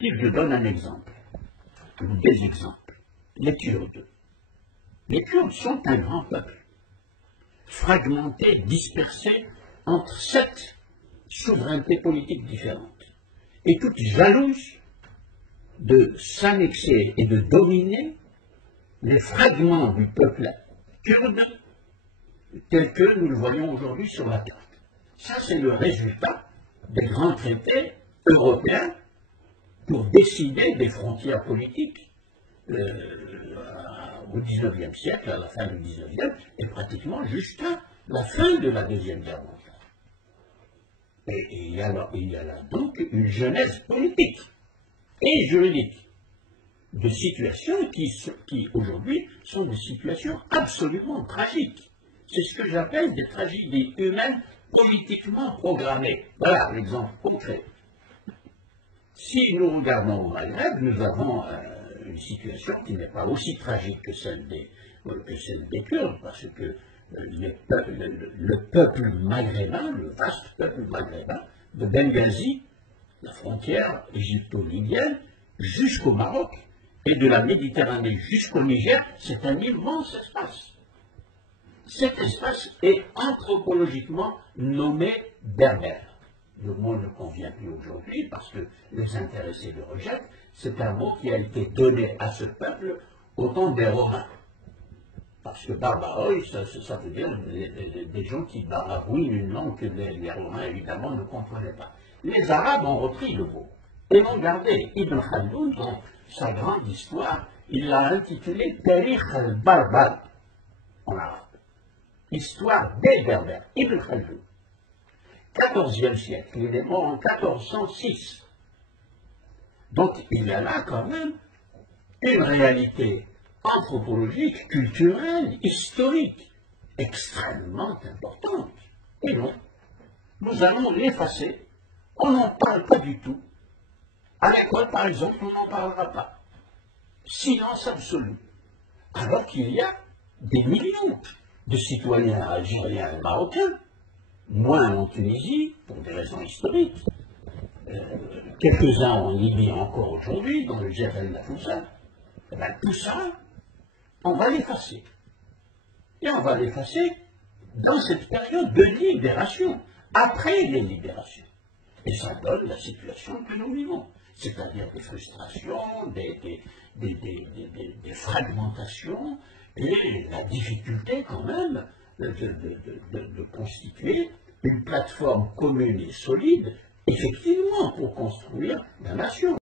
Je donne un exemple, ou des exemples. Les Kurdes. Les Kurdes sont un grand peuple, fragmenté, dispersé entre 7 souverainetés politiques différentes, et toutes jalouses de s'annexer et de dominer les fragments du peuple kurde tels que nous le voyons aujourd'hui sur la carte. Ça, c'est le résultat des grands traités européens pour décider des frontières politiques au XIXe siècle, à la fin du XIXe, et pratiquement jusqu'à la fin de la Deuxième Guerre mondiale. Et il y a là donc une genèse politique et juridique de situations qui aujourd'hui sont des situations absolument tragiques. C'est ce que j'appelle des tragédies humaines politiquement programmées. Voilà l'exemple concret. Si nous regardons au Maghreb, nous avons une situation qui n'est pas aussi tragique que celle des Kurdes, parce que le peuple maghrébin, le vaste peuple maghrébin, de Benghazi, la frontière égypto-libyenne, jusqu'au Maroc, et de la Méditerranée jusqu'au Niger, c'est un immense espace. Cet espace est anthropologiquement nommé berbère. Le mot ne convient plus aujourd'hui parce que les intéressés le rejettent. C'est un mot qui a été donné à ce peuple au temps des Romains. Parce que barbaroï, ça veut dire des gens qui baragouinent une langue que les Romains, évidemment, ne comprenaient pas. Les Arabes ont repris le mot et l'ont gardé. Ibn Khaldoun, dans sa grande histoire, il l'a intitulé Tarikh al-Barbar en arabe. Histoire des Berbères. Ibn Khaldoun. 14e siècle, il est mort en 1406. Donc il y a là quand même une réalité anthropologique, culturelle, historique, extrêmement importante. Et non, nous allons l'effacer. On n'en parle pas du tout. À l'école, par exemple, on n'en parlera pas. Silence absolu. Alors qu'il y a des millions de citoyens algériens et marocains, moins en Tunisie, pour des raisons historiques, quelques-uns en Libye encore aujourd'hui, dans le Djebel Nafoussa, et bien tout ça, on va l'effacer. Et on va l'effacer dans cette période de libération, après les libérations. Et ça donne la situation que nous vivons, c'est-à-dire des frustrations, des fragmentations, et la difficulté quand même de constituer une plateforme commune et solide, effectivement, pour construire la nation.